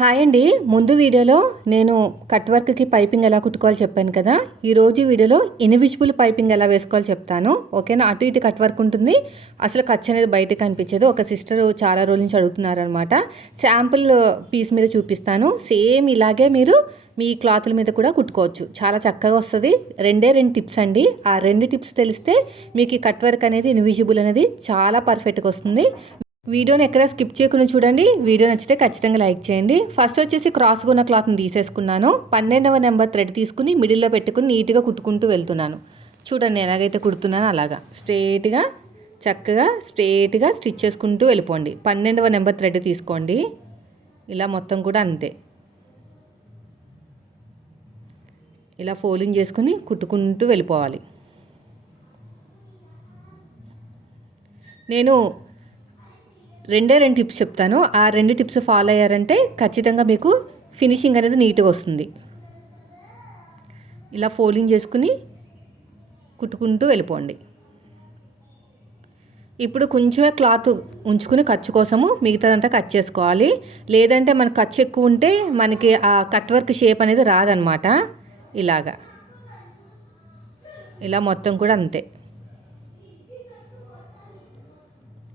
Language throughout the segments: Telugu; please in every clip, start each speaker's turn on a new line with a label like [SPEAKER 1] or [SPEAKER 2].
[SPEAKER 1] హాయ్ అండి. ముందు వీడియోలో నేను కట్ వర్క్కి పైపింగ్ ఎలా కుట్టుకోవాలో చెప్పాను కదా. ఈరోజు వీడియోలో ఇన్విజిబుల్ పైపింగ్ ఎలా వేసుకోవాలో చెప్తాను. ఓకేనా? అటు ఇటు కట్ వర్క్ ఉంటుంది. అసలు ఖర్చు అనేది బయటకు కనిపించదు ఒక సిస్టర్ చాలా రోజుల నుంచి అడుగుతున్నారనమాట. శాంపుల్ పీస్ మీద చూపిస్తాను. సేమ్ ఇలాగే మీరు మీ క్లాతుల మీద కూడా కుట్టుకోవచ్చు. చాలా చక్కగా వస్తుంది. రెండే రెండు టిప్స్ అండి. ఆ రెండు టిప్స్ తెలిస్తే మీకు ఈ కట్ వర్క్ అనేది ఇన్విజిబుల్ అనేది చాలా పర్ఫెక్ట్గా వస్తుంది. వీడియోని ఎక్కడ స్కిప్ చేయకుండా చూడండి. వీడియో నచ్చితే ఖచ్చితంగా లైక్ చేయండి. ఫస్ట్ వచ్చేసి క్రాస్గా ఉన్న క్లాత్ని తీసేసుకున్నాను. పన్నెండవ నెంబర్ థ్రెడ్ తీసుకుని మిడిల్లో పెట్టుకుని నీట్గా కుట్టుకుంటూ వెళ్తున్నాను. చూడండి ఎలాగైతే కుడుతున్నానో అలాగా. స్ట్రేట్గా చక్కగా స్ట్రేట్గా స్టిచ్ చేసుకుంటూ వెళ్ళిపోండి. పన్నెండవ నెంబర్ థ్రెడ్ తీసుకోండి. ఇలా మొత్తం కూడా అంతే. ఇలా ఫోల్డింగ్ చేసుకుని కుట్టుకుంటూ వెళ్ళిపోవాలి. నేను రెండే రెండు టిప్స్ చెప్తాను. ఆ రెండు టిప్స్ ఫాలో అయ్యారంటే ఖచ్చితంగా మీకు ఫినిషింగ్ అనేది నీట్గా వస్తుంది. ఇలా ఫోల్డింగ్ చేసుకుని కుట్టుకుంటూ వెళ్ళిపోండి. ఇప్పుడు కొంచెమే క్లాత్ ఉంచుకుని ఖర్చు కోసము మిగతాదంతా కట్ చేసుకోవాలి. లేదంటే మన ఖర్చు ఎక్కువ ఉంటే మనకి ఆ కట్ వర్క్ షేప్ అనేది రాదనమాట ఇలాగా. ఇలా మొత్తం కూడా అంతే.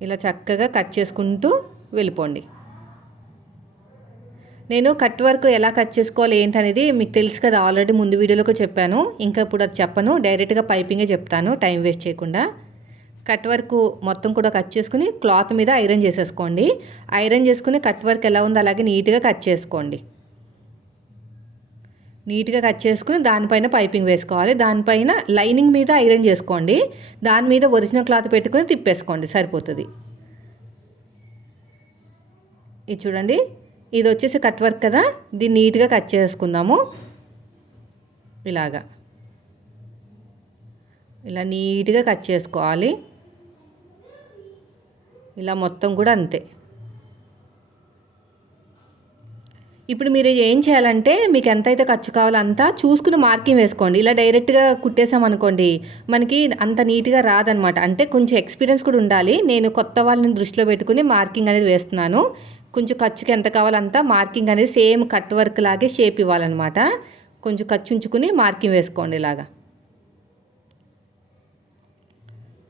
[SPEAKER 1] ఇలా చక్కగా కట్ చేసుకుంటూ వెళ్ళిపోండి. నేను కట్ వర్క్ ఎలా కట్ చేసుకోవాలి ఏంటనేది మీకు తెలుసు కదా ఆల్రెడీ ముందు వీడియోలో చెప్పాను. ఇంకా ఇప్పుడు అది చెప్పను డైరెక్ట్గా పైపింగే చెప్తాను టైం వేస్ట్ చేయకుండా. కట్ వర్క్ మొత్తం కూడా కట్ చేసుకుని క్లాత్ మీద ఐరన్ చేసేసుకోండి. ఐరన్ చేసుకుని కట్ వర్క్ ఎలా ఉందో అలాగే నీట్గా కట్ చేసుకోండి. నీట్గా కట్ చేసుకుని దానిపైన పైపింగ్ వేసుకోవాలి. దానిపైన లైనింగ్ మీద ఐరన్ చేసుకోండి. దాని మీద ఒరిజినల్ క్లాత్ పెట్టుకుని తిప్పేసుకోండి. సరిపోతుంది. ఇది చూడండి. ఇది వచ్చేసి కట్ వర్క్ కదా? దీన్ని నీట్గా కట్ చేసుకుందాము. ఇలాగా. ఇలా నీట్గా కట్ చేసుకోవాలి. ఇలా మొత్తం కూడా అంతే. ఇప్పుడు మీరు ఏం చేయాలంటే మీకు ఎంతైతే ఖర్చు కావాలో అంతా చూసుకుని మార్కింగ్ వేసుకోండి. ఇలా డైరెక్ట్గా కుట్టేసామనుకోండి మనకి అంత నీట్గా రాదనమాట. అంటే కొంచెం ఎక్స్పీరియన్స్ కూడా ఉండాలి. నేను కొత్త వాళ్ళని దృష్టిలో పెట్టుకుని మార్కింగ్ అనేది వేస్తున్నాను. కొంచెం ఖర్చుకి ఎంత కావాలంతా మార్కింగ్ అనేది సేమ్ కట్ వర్క్ లాగే షేప్ ఇవ్వాలన్నమాట కొంచెం ఖర్చు ఉంచుకుని మార్కింగ్ వేసుకోండి ఇలాగా.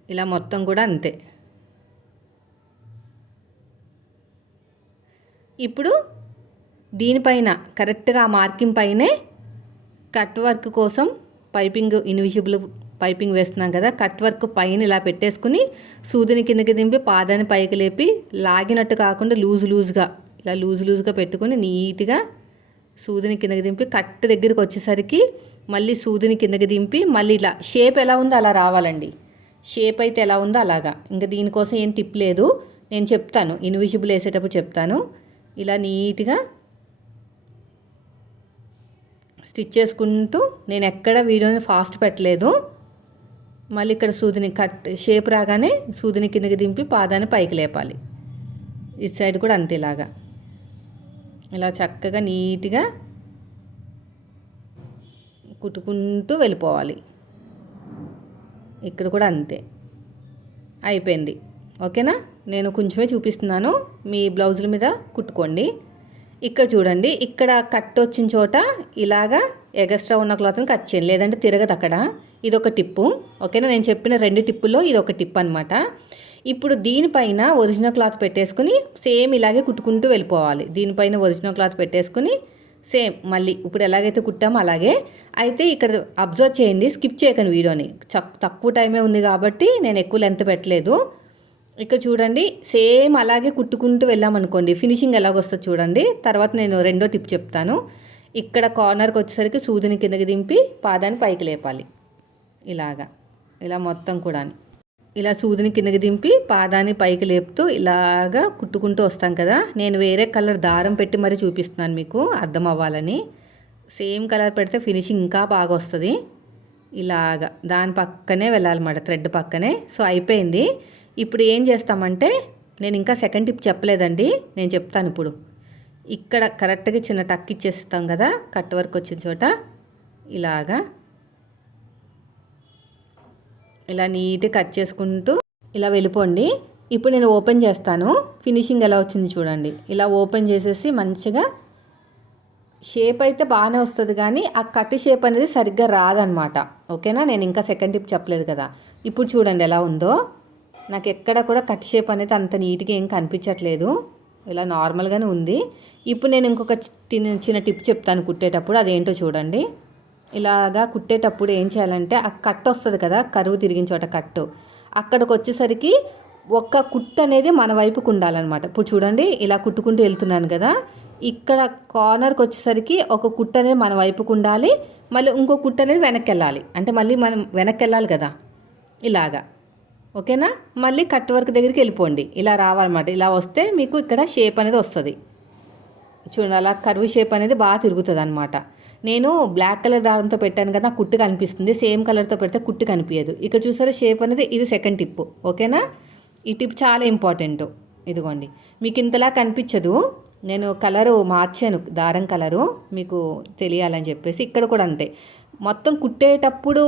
[SPEAKER 1] ఇలా మొత్తం కూడా అంతే. ఇప్పుడు దీనిపైన కరెక్ట్గా ఆ మార్కింగ్ పైనే కట్ వర్క్ కోసం పైపింగ్ ఇన్విజిబుల్ పైపింగ్ వేస్తున్నాం కదా కట్ వర్క్ పైన ఇలా పెట్టేసుకుని సూదిని కిందకి దింపి పాదాన్ని పైకి లేపి లాగినట్టు కాకుండా లూజ్ లూజ్గా ఇలా లూజ్ లూజ్గా పెట్టుకుని నీట్గా సూదిని కిందకి దింపి కట్ దగ్గరికి వచ్చేసరికి మళ్ళీ సూదిని కిందకి దింపి మళ్ళీ ఇలా షేప్ ఎలా ఉందో అలా రావాలండి. షేప్ అయితే ఎలా ఉందో అలాగా. ఇంకా దీనికోసం ఏం టిప్ లేదు. నేను చెప్తాను. ఇన్విజిబుల్ వేసేటప్పుడు చెప్తాను. ఇలా నీట్గా స్టిచ్ చేసుకుంటూ నేను ఎక్కడ వీడియోని ఫాస్ట్ పెట్టలేదు. మళ్ళీ ఇక్కడ సూదిని కట్ షేప్ రాగానే సూదిని కిందకి దింపి పాదాన్ని పైకి లేపాలి. ఇటు సైడ్ కూడా అంతే ఇలాగా. ఇలా చక్కగా నీట్గా కుట్టుకుంటూ వెళ్ళిపోవాలి. ఇక్కడ కూడా అంతే. అయిపోయింది. ఓకేనా? నేను కొంచెమే చూపిస్తున్నాను. మీ బ్లౌజుల మీద కుట్టుకోండి. ఇక్కడ చూడండి ఇక్కడ కట్ వచ్చిన చోట ఇలాగా ఎగస్ట్రా ఉన్న క్లాత్ని కట్ చేయండి. లేదంటే తిరగదు అక్కడ. ఇది ఒక టిప్పు. ఓకేనా? నేను చెప్పిన రెండు టిప్పుల్లో ఇది ఒక టిప్ అనమాట ఇప్పుడు దీనిపైన ఒరిజినల్ క్లాత్ పెట్టేసుకుని సేమ్ ఇలాగే కుట్టుకుంటూ వెళ్ళిపోవాలి. దీనిపైన ఒరిజినల్ క్లాత్ పెట్టేసుకుని సేమ్ మళ్ళీ ఇప్పుడు ఎలాగైతే కుట్టామో అలాగే. అయితే ఇక్కడ అబ్జర్వ్ చేయండి స్కిప్ చేయకండి వీడియోని. తక్కువ టైమే ఉంది కాబట్టి నేను ఎక్కువ లెంత్ పెట్టలేదు. ఇక్కడ చూడండి సేమ్ అలాగే కుట్టుకుంటూ వెళ్ళామనుకోండి ఫినిషింగ్ ఎలాగొస్తుంది చూడండి. తర్వాత నేను రెండో టిప్ చెప్తాను. ఇక్కడ కార్నర్కి వచ్చేసరికి సూదిని కిందకి దింపి పాదాన్ని పైకి లేపాలి. ఇలాగా. ఇలా మొత్తం కూడా ఇలా సూదిని కిందకి దింపి పాదాన్ని పైకి లేపుతూ ఇలాగా కుట్టుకుంటూ వస్తాం కదా. నేను వేరే కలర్ దారం పెట్టి మరీ చూపిస్తున్నాను మీకు అర్థం అవ్వాలని. సేమ్ కలర్ పెడితే ఫినిషింగ్ ఇంకా బాగా వస్తుంది. ఇలాగా దాని పక్కనే వెళ్ళాలన్నమాట థ్రెడ్ పక్కనే. సో అయిపోయింది. ఇప్పుడు ఏం చేస్తామంటే నేను ఇంకా సెకండ్ టిప్ చెప్పలేదండి. నేను చెప్తాను ఇప్పుడు. ఇక్కడ కరెక్ట్గా చిన్న టక్ ఇచ్చేస్తాం కదా కట్ వర్క్ వచ్చిన చోట. ఇలాగా. ఇలా నీట్గా కట్ చేసుకుంటూ ఇలా వెళ్ళిపోండి. ఇప్పుడు నేను ఓపెన్ చేస్తాను. ఫినిషింగ్ ఎలా వచ్చింది చూడండి. ఇలా ఓపెన్ చేసేసి మంచిగా షేప్ అయితే బాగానే వస్తుంది కానీ ఆ కట్ షేప్ అనేది సరిగ్గా రాదనమాట ఓకేనా? నేను ఇంకా సెకండ్ టిప్ చెప్పలేదు కదా. ఇప్పుడు చూడండి ఎలా ఉందో. నాకు ఎక్కడ కూడా కట్ షేప్ అనేది అంత నీట్గా ఏం కనిపించట్లేదు. ఇలా నార్మల్గానే ఉంది. ఇప్పుడు నేను ఇంకొక చి- చిన్న టిప్ చెప్తాను కుట్టేటప్పుడు. అదేంటో చూడండి. ఇలాగా కుట్టేటప్పుడు ఏం చేయాలంటే ఆ కట్ వస్తుంది కదా కరువు తిరిగిన చోట కట్టు అక్కడికి వచ్చేసరికి ఒక్క కుట్టు అనేది మన వైపుకు ఉండాలన్నమాట. ఇప్పుడు చూడండి ఇలా కుట్టుకుంటూ వెళ్తున్నాను కదా. ఇక్కడ కార్నర్కి వచ్చేసరికి ఒక కుట్ట అనేది మన వైపుకు ఉండాలి. మళ్ళీ ఇంకో కుట్ట అనేది వెనక్కి వెళ్ళాలి అంటే మళ్ళీ మనం వెనక్కి వెళ్ళాలి కదా. ఇలాగా. ఓకేనా? మళ్ళీ కట్ వర్క్ దగ్గరికి వెళ్ళిపోండి. ఇలా రావాలన్నమాట. ఇలా వస్తే మీకు ఇక్కడ షేప్ అనేది వస్తుంది. చూడండి అలా కర్వ్ షేప్ అనేది బాగా తిరుగుతుంది అనమాట నేను బ్లాక్ కలర్ దారంతో పెట్టాను కదా కుట్టు కనిపిస్తుంది. సేమ్ కలర్తో పెడితే కుట్టు కనిపించదు ఇక్కడ చూసారా షేప్ అనేది ఇది సెకండ్ టిప్ ఓకేనా? ఈ టిప్ చాలా ఇంపార్టెంట్ ఇదిగోండి. మీకు ఇంతలా కనిపించదు. నేను కలరు మార్చాను దారం కలరు మీకు తెలియాలని చెప్పేసి ఇక్కడ కూడా అంతే. మొత్తం కుట్టేటప్పుడు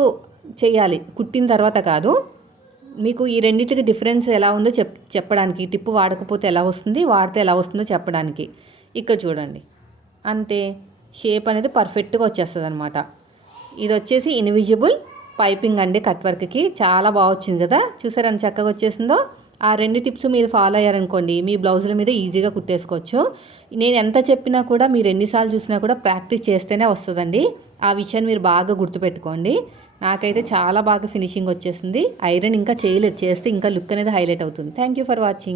[SPEAKER 1] చేయాలి. కుట్టిన తర్వాత కాదు. మీకు ఈ రెండింటికి డిఫరెన్స్ ఎలా ఉందో చెప్ చెప్పడానికి టిప్పు వాడకపోతే ఎలా వస్తుంది వాడితే ఎలా వస్తుందో చెప్పడానికి. ఇక్కడ చూడండి. అంతే. షేప్ అనేది పర్ఫెక్ట్గా వచ్చేస్తుంది అనమాట ఇది వచ్చేసి ఇన్విజిబుల్ పైపింగ్ అండి కట్ వర్క్కి. చాలా బాగా వచ్చింది కదా. చూసారా ఎంత చక్కగా వచ్చేసిందో? ఆ రెండు టిప్స్ మీరు ఫాలో అయ్యారనుకోండి మీ బ్లౌజుల మీద ఈజీగా కుట్టేసుకోవచ్చు. నేను ఎంత చెప్పినా కూడా మీరు ఎన్నిసార్లు చూసినా కూడా ప్రాక్టీస్ చేస్తేనే వస్తుందండి. ఆ విషయాన్ని మీరు బాగా గుర్తుపెట్టుకోండి. నాకైతే చాలా బాగా ఫినిషింగ్ వచ్చేసింది. ఐరన్ ఇంకా చేయలేదు చేస్తే ఇంకా లుక్ అనేది హైలైట్ అవుతుంది. Thank you for watching.